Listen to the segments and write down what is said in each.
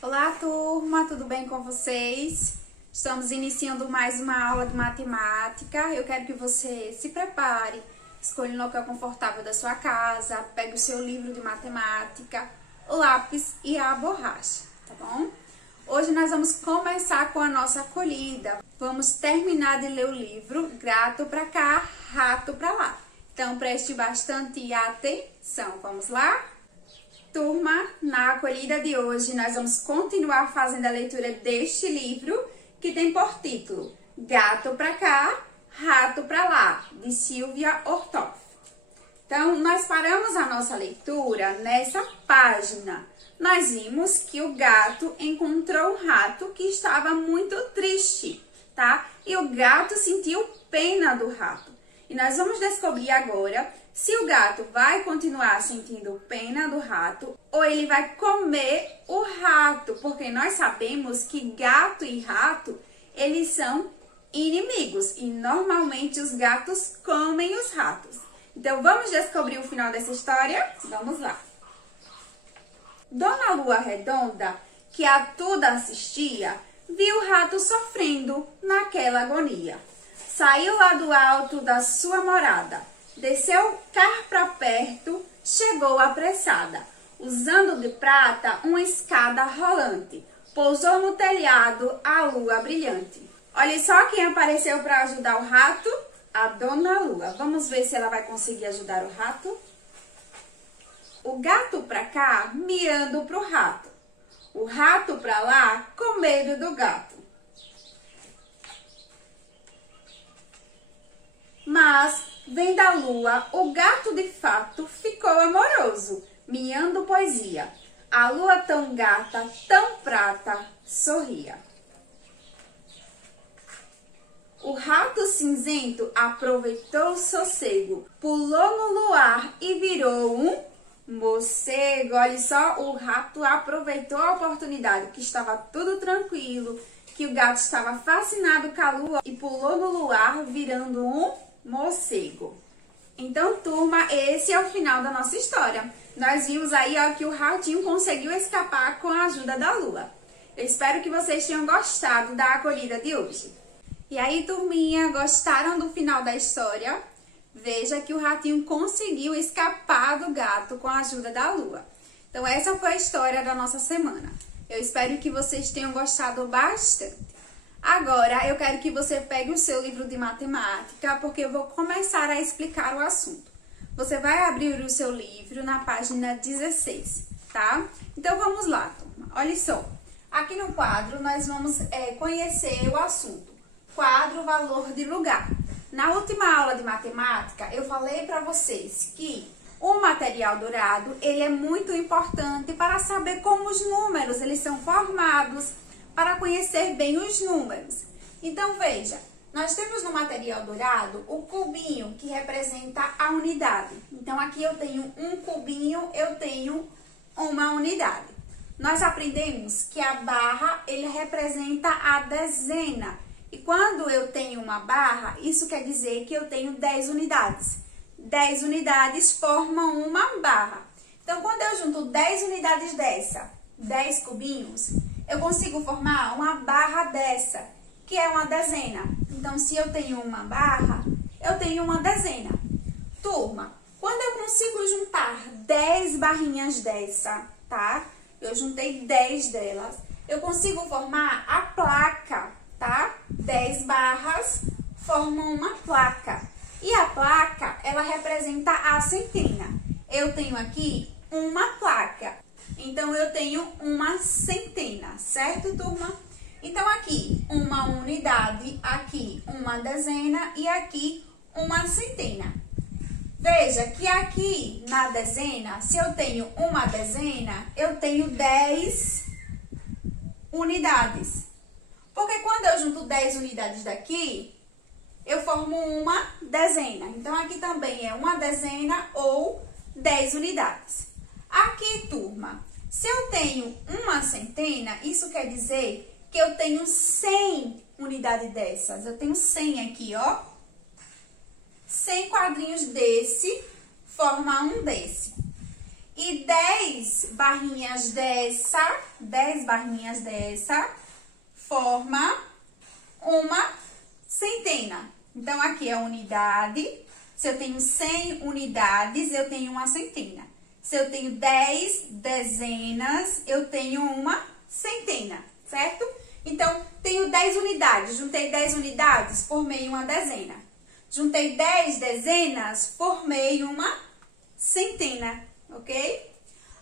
Olá, turma, tudo bem com vocês? Estamos iniciando mais uma aula de matemática. Eu quero que você se prepare, escolha um local confortável da sua casa, pegue o seu livro de matemática, o lápis e a borracha, tá bom? Hoje nós vamos começar com a nossa acolhida. Vamos terminar de ler o livro Gato pra cá, Rato pra lá. Então preste bastante atenção. Vamos lá? Turma, na acolhida de hoje nós vamos continuar fazendo a leitura deste livro que tem por título Gato pra cá, Rato pra lá, de Silvia Ortoff. Então, nós paramos a nossa leitura nessa página. Nós vimos que o gato encontrou um rato que estava muito triste, tá? E o gato sentiu pena do rato. E nós vamos descobrir agora se o gato vai continuar sentindo pena do rato ou ele vai comer o rato, porque nós sabemos que gato e rato, eles são inimigos e normalmente os gatos comem os ratos. Então, vamos descobrir o final dessa história? Vamos lá. Dona Lua Redonda, que a tudo assistia, viu o rato sofrendo naquela agonia. Saiu lá do alto da sua morada, desceu cá pra perto, chegou apressada, usando de prata uma escada rolante, pousou no telhado a lua brilhante. Olha só quem apareceu para ajudar o rato, a Dona Lua. Vamos ver se ela vai conseguir ajudar o rato. O gato pra cá, miando pro rato. O rato pra lá, com medo do gato. Mas, vendo a lua, o gato de fato ficou amoroso, miando poesia. A lua tão gata, tão prata, sorria. O rato cinzento aproveitou o sossego, pulou no luar e virou um morcego. Olha só, o rato aproveitou a oportunidade, que estava tudo tranquilo, que o gato estava fascinado com a lua e pulou no luar virando um morcego. Então, turma, esse é o final da nossa história. Nós vimos aí, ó, que o ratinho conseguiu escapar com a ajuda da lua. Eu espero que vocês tenham gostado da acolhida de hoje. E aí, turminha, gostaram do final da história? Veja que o ratinho conseguiu escapar do gato com a ajuda da lua. Então, essa foi a história da nossa semana. Eu espero que vocês tenham gostado bastante. Agora, eu quero que você pegue o seu livro de matemática, porque eu vou começar a explicar o assunto. Você vai abrir o seu livro na página 16, tá? Então, vamos lá, turma. Olha só. Aqui no quadro, nós vamos conhecer o assunto. Quadro, valor de lugar. Na última aula de matemática, eu falei para vocês que o material dourado, ele é muito importante para saber como os números, eles são formados, para conhecer bem os números. Então, veja, nós temos no material dourado o cubinho, que representa a unidade. Então, aqui eu tenho um cubinho, eu tenho uma unidade. Nós aprendemos que a barra, ele representa a dezena. E quando eu tenho uma barra, isso quer dizer que eu tenho 10 unidades. 10 unidades formam uma barra. Então, quando eu junto 10 unidades dessa, 10 cubinhos, eu consigo formar uma barra dessa, que é uma dezena. Então, se eu tenho uma barra, eu tenho uma dezena. Turma, quando eu consigo juntar 10 barrinhas dessa, tá? Eu juntei 10 delas, eu consigo formar a placa, tá? 10 barras formam uma placa. E a placa, ela representa a centena. Eu tenho aqui uma placa. Então, eu tenho uma centena, certo, turma? Então, aqui, uma unidade, aqui, uma dezena e aqui, uma centena. Veja que aqui, na dezena, se eu tenho uma dezena, eu tenho 10 unidades. Porque quando eu junto 10 unidades daqui, eu formo uma dezena. Então, aqui também é uma dezena ou 10 unidades. Aqui, turma, se eu tenho uma centena, isso quer dizer que eu tenho 100 unidade dessas? Eu tenho 100 aqui, ó. 100 quadrinhos desse forma um desse. E 10 barrinhas dessa, 10 barrinhas dessa, forma uma centena. Então, aqui é a unidade. Se eu tenho 100 unidades, eu tenho uma centena. Se eu tenho 10 dezenas, eu tenho uma centena, certo? Então, tenho 10 unidades. Juntei 10 unidades, formei uma dezena. Juntei 10 dezenas, formei uma centena, ok?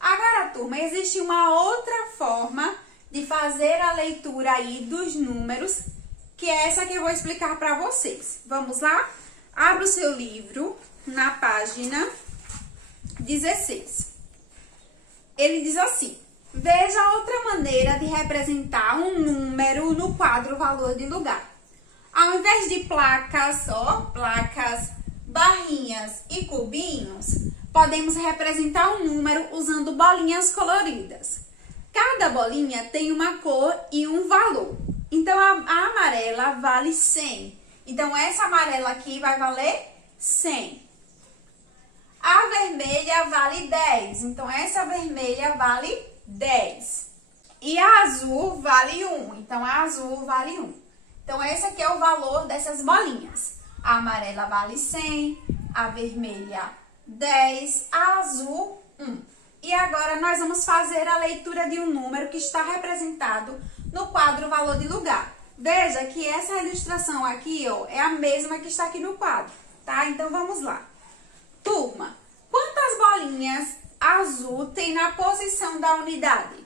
Agora, turma, existe uma outra forma de fazer a leitura aí dos números, que é essa que eu vou explicar para vocês. Vamos lá? Abra o seu livro na página 16. Ele diz assim: veja outra maneira de representar um número no quadro valor de lugar. Ao invés de placas, ó, placas, barrinhas e cubinhos, podemos representar um número usando bolinhas coloridas. Cada bolinha tem uma cor e um valor. Então, a amarela vale 100. Então, essa amarela aqui vai valer 100. A vermelha vale 10. Então, essa vermelha vale 10. E a azul vale 1. Então, a azul vale 1. Então, esse aqui é o valor dessas bolinhas. A amarela vale 100, a vermelha 10, a azul 1. E agora, nós vamos fazer a leitura de um número que está representado no quadro valor de lugar. Veja que essa ilustração aqui, ó, é a mesma que está aqui no quadro, tá? Então, vamos lá. Turma, quantas bolinhas azul tem na posição da unidade?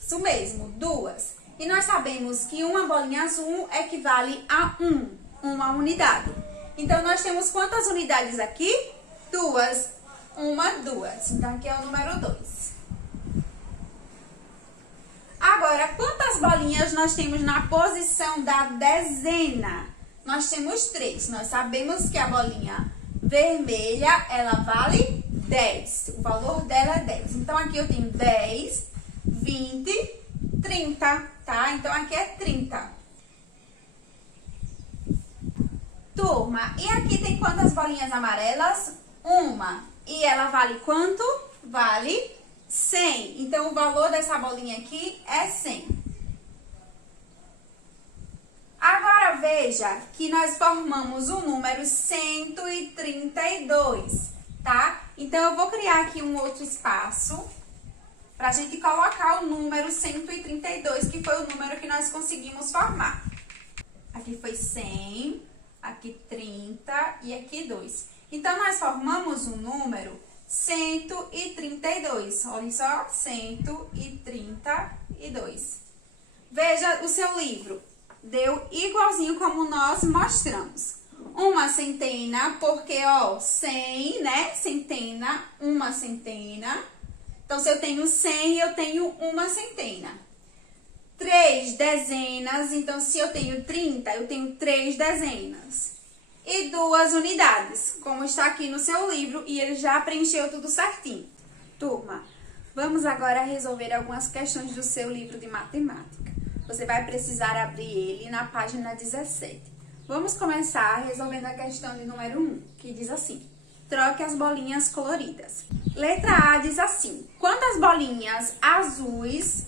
Isso mesmo, 2. E nós sabemos que uma bolinha azul equivale a uma unidade. Então, nós temos quantas unidades aqui? 2. 2. Então, aqui é o número 2. Agora, quantas bolinhas nós temos na posição da dezena? Nós temos 3. Nós sabemos que a bolinha vermelha, ela vale 10. O valor dela é 10. Então, aqui eu tenho 10, 20, 30, tá? Então, aqui é 30. Turma, e aqui tem quantas bolinhas amarelas? 1. E ela vale quanto? Vale 100. Então, o valor dessa bolinha aqui é 100. Agora, veja que nós formamos o número 132, tá? Então, eu vou criar aqui um outro espaço para a gente colocar o número 132, que foi o número que nós conseguimos formar. Aqui foi 100, aqui 30 e aqui 2. Então, nós formamos o número 132. Olha só, 132. Veja o seu livro. Deu igualzinho como nós mostramos. Uma centena, porque, ó, 100, né? Centena, uma centena. Então, se eu tenho 100, eu tenho uma centena. 3 dezenas, então, se eu tenho 30, eu tenho 3 dezenas. E 2 unidades, como está aqui no seu livro, e ele já preencheu tudo certinho. Turma, vamos agora resolver algumas questões do seu livro de matemática. Você vai precisar abrir ele na página 17. Vamos começar resolvendo a questão de número 1, que diz assim: troque as bolinhas coloridas. Letra A diz assim: quantas bolinhas azuis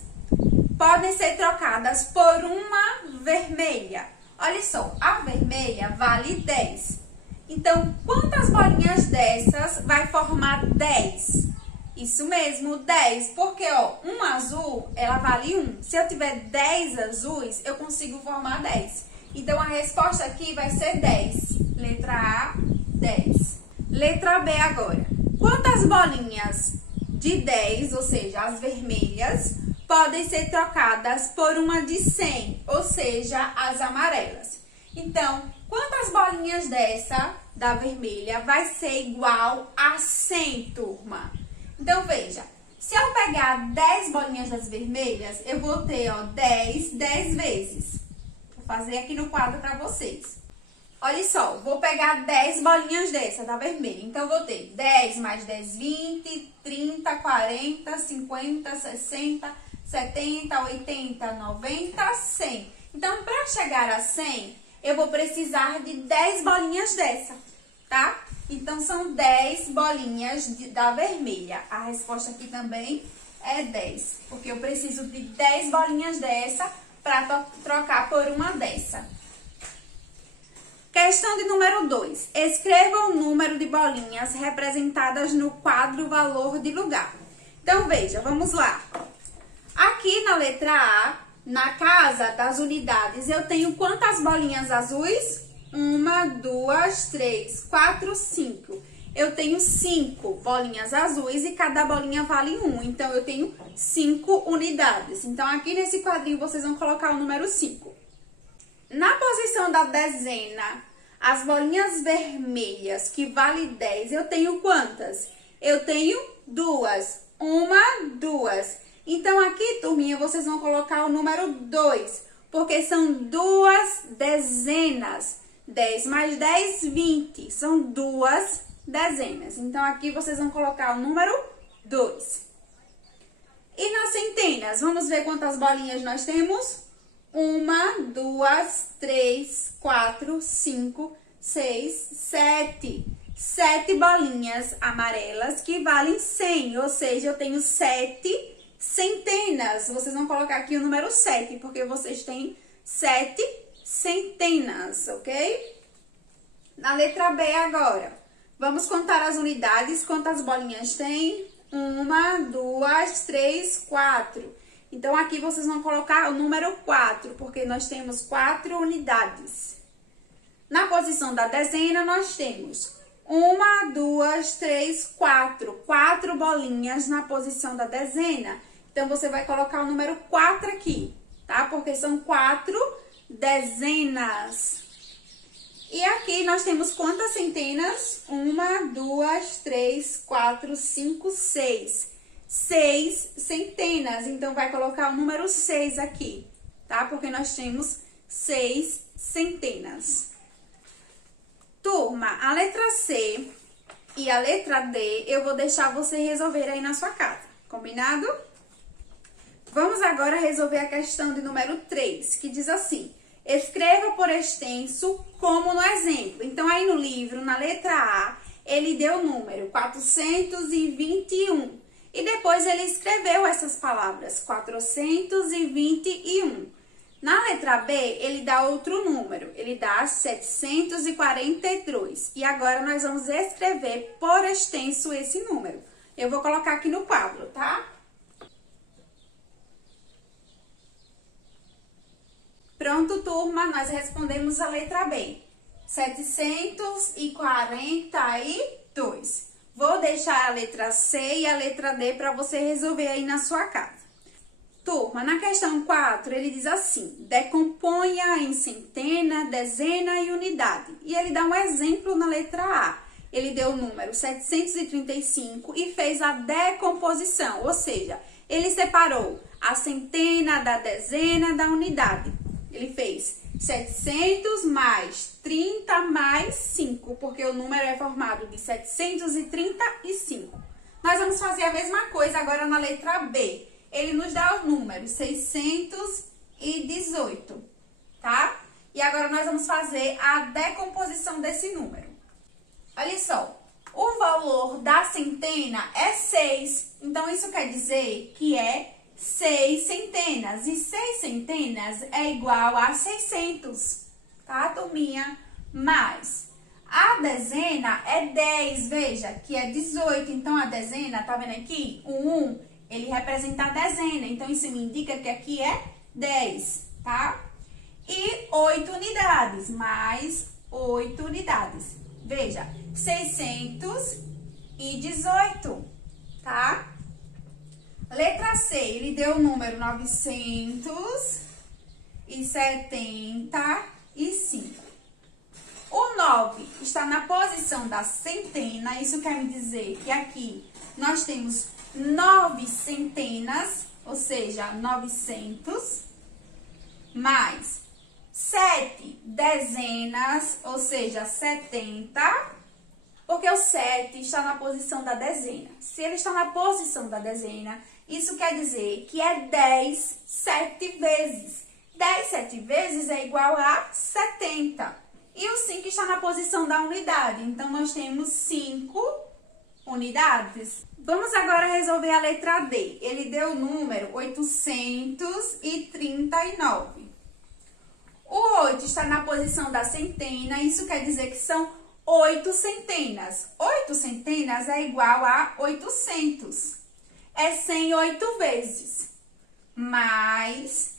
podem ser trocadas por uma vermelha? Olha só, a vermelha vale 10. Então, quantas bolinhas dessas vai formar 10? Isso mesmo, 10. Porque, ó, um azul, ela vale 1. Se eu tiver 10 azuis, eu consigo formar 10. Então, a resposta aqui vai ser 10. Letra A, 10. Letra B agora. Quantas bolinhas de 10, ou seja, as vermelhas, podem ser trocadas por uma de 100, ou seja, as amarelas? Então, quantas bolinhas dessa, da vermelha, vai ser igual a 100, turma? Então, veja, se eu pegar 10 bolinhas das vermelhas, eu vou ter, ó, 10 vezes. Vou fazer aqui no quadro para vocês. Olha só, vou pegar 10 bolinhas dessa, da vermelha. Então, eu vou ter 10 mais 10, 20, 30, 40, 50, 60, 70, 80, 90, 100. Então, para chegar a 100, eu vou precisar de 10 bolinhas dessa, tá? Então, são 10 bolinhas da vermelha. A resposta aqui também é 10, porque eu preciso de 10 bolinhas dessa para trocar por uma dessa. Questão de número 2. Escreva o número de bolinhas representadas no quadro valor de lugar. Então, veja, vamos lá. Aqui na letra A, na casa das unidades, eu tenho quantas bolinhas azuis? 1, 2, 3, 4, 5. Eu tenho 5 bolinhas azuis e cada bolinha vale 1. Então, eu tenho 5 unidades. Então, aqui nesse quadrinho, vocês vão colocar o número 5. Na posição da dezena, as bolinhas vermelhas, que vale 10, eu tenho quantas? Eu tenho 2. 1, 2. Então, aqui, turminha, vocês vão colocar o número 2, porque são 2 dezenas. 10 mais 10, 20. São 2 dezenas. Então, aqui vocês vão colocar o número 2. E nas centenas, vamos ver quantas bolinhas nós temos? 1, 2, 3, 4, 5, 6, 7. 7 bolinhas amarelas que valem 100, ou seja, eu tenho 7 centenas. Vocês vão colocar aqui o número 7, porque vocês têm 7 centenas, ok? Na letra B agora, vamos contar as unidades, quantas bolinhas tem? 1, 2, 3, 4. Então, aqui vocês vão colocar o número 4, porque nós temos 4 unidades. Na posição da dezena, nós temos 1, 2, 3, 4. 4 bolinhas na posição da dezena. Então, você vai colocar o número 4 aqui, tá? Porque são 4 dezenas. E aqui nós temos quantas centenas? 1, 2, 3, 4, 5, 6. 6 centenas. Então, vai colocar o número 6 aqui, tá? Porque nós temos 6 centenas. Turma, a letra C e a letra D eu vou deixar você resolver aí na sua casa, combinado? Vamos agora resolver a questão de número 3, que diz assim: escreva por extenso como no exemplo. Então, aí no livro, na letra A, ele deu o número 421. E depois ele escreveu essas palavras, 421. Na letra B, ele dá outro número, ele dá 742. E agora nós vamos escrever por extenso esse número. Eu vou colocar aqui no quadro, tá? Pronto, turma, nós respondemos a letra B. 742. Vou deixar a letra C e a letra D para você resolver aí na sua casa. Turma, na questão 4, ele diz assim: decomponha em centena, dezena e unidade. E ele dá um exemplo na letra A. Ele deu o número 735 e fez a decomposição, ou seja, ele separou a centena da dezena da unidade. Ele fez 700 mais 30 mais 5, porque o número é formado de 735. Nós vamos fazer a mesma coisa agora na letra B. Ele nos dá o número 618, tá? E agora nós vamos fazer a decomposição desse número. Olha só, o valor da centena é 6, então isso quer dizer que é 6 centenas, e 6 centenas é igual a 600, tá, turminha? Mas a dezena é 10, veja, que é 18, então a dezena, tá vendo aqui? O 1, ele representa a dezena, então isso me indica que aqui é 10, tá? E 8 unidades, mais 8 unidades. Veja, 618, tá? Letra C, ele deu o número 975. O 9 está na posição da centena, isso quer dizer que aqui nós temos 9 centenas, ou seja, 900, mais 7 dezenas, ou seja, 70, porque o 7 está na posição da dezena. Se ele está na posição da dezena, isso quer dizer que é 10 7 vezes. 10 7 vezes é igual a 70. E o 5 está na posição da unidade. Então, nós temos 5 unidades. Vamos agora resolver a letra D. Ele deu o número 839. O 8 está na posição da centena. Isso quer dizer que são 8 centenas. 8 centenas é igual a 800. É 100 8 vezes. Mais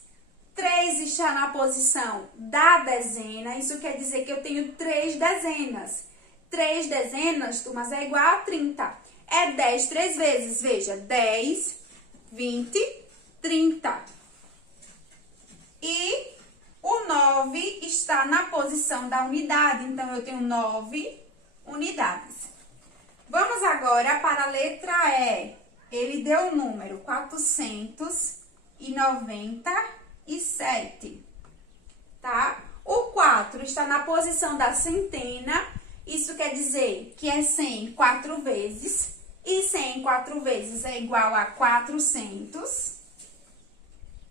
3 está na posição da dezena. Isso quer dizer que eu tenho 3 dezenas. 3 dezenas, turmas, é igual a 30. É 10 3 vezes. Veja, 10, 20, 30. E o 9 está na posição da unidade. Então, eu tenho 9 unidades. Vamos agora para a letra E. Ele deu o número 497, tá? O 4 está na posição da centena. Isso quer dizer que é 100 4 vezes. E 100 4 vezes é igual a 400.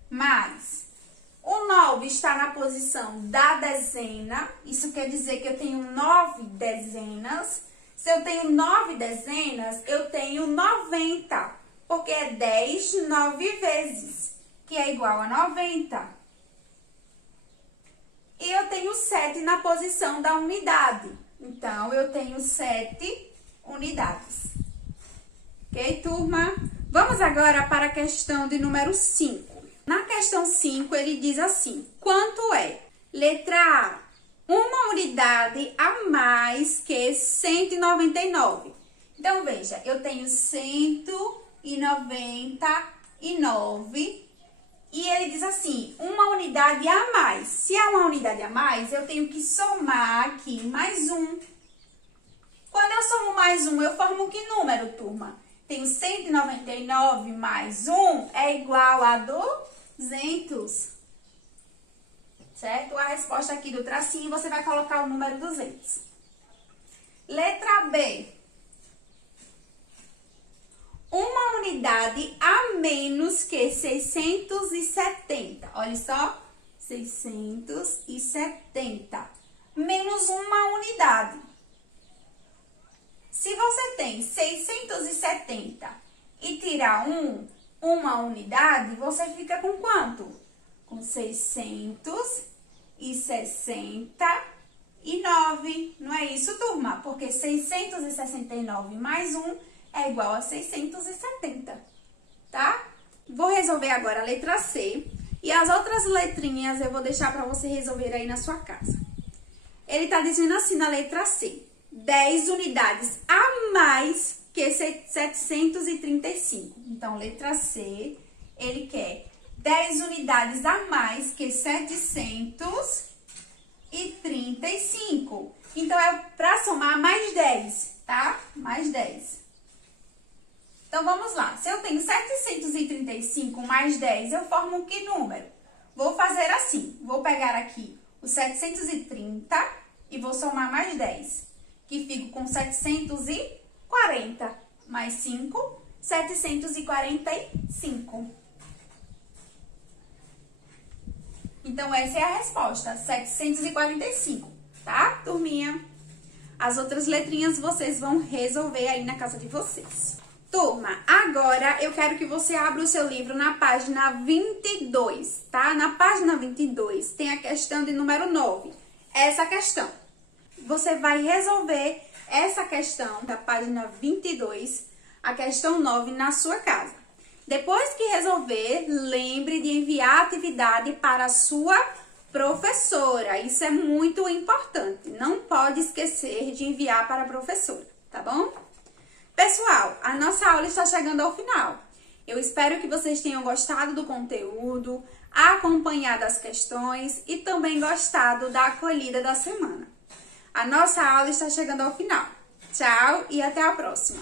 Mais o 9 está na posição da dezena. Isso quer dizer que eu tenho 9 dezenas. Se eu tenho 9 dezenas, eu tenho 90. Porque é 10 9 vezes, que é igual a 90. E eu tenho 7 na posição da unidade. Então, eu tenho 7 unidades. Ok, turma? Vamos agora para a questão de número 5. Na questão 5, ele diz assim: quanto é? Letra A, uma unidade a mais que 199. Então, veja, eu tenho 199 e ele diz assim, uma unidade a mais. Se há uma unidade a mais, eu tenho que somar aqui mais 1. Quando eu somo mais 1, eu formo que número, turma? Tenho 199 mais 1 é igual a 200. Certo? A resposta aqui do tracinho, você vai colocar o número 200. Letra B. Uma unidade a menos que 670. Olha só, 670. Menos uma unidade. Se você tem 670 e tirar uma unidade, você fica com quanto? Com 669. Não é isso, turma? Porque 669 mais 1 é igual a 670, tá? Vou resolver agora a letra C. E as outras letrinhas eu vou deixar para você resolver aí na sua casa. Ele tá dizendo assim na letra C: 10 unidades a mais que 735. Então, letra C, ele quer 10 unidades a mais que 735. Então, é para somar mais 10, tá? Mais 10. Então, vamos lá. Se eu tenho 735 mais 10, eu formo que número? Vou fazer assim. Vou pegar aqui o 730 e vou somar mais 10. Que fico com 740. Mais 5, 745. Então, essa é a resposta. 745, tá, turminha? As outras letrinhas vocês vão resolver aí na casa de vocês. Turma, agora eu quero que você abra o seu livro na página 22, tá? Na página 22 tem a questão de número 9. Essa questão. Você vai resolver essa questão da página 22, a questão 9, na sua casa. Depois que resolver, lembre de enviar a atividade para a sua professora. Isso é muito importante. Não pode esquecer de enviar para a professora, tá bom? Pessoal, a nossa aula está chegando ao final. Eu espero que vocês tenham gostado do conteúdo, acompanhado as questões e também gostado da acolhida da semana. A nossa aula está chegando ao final. Tchau e até a próxima!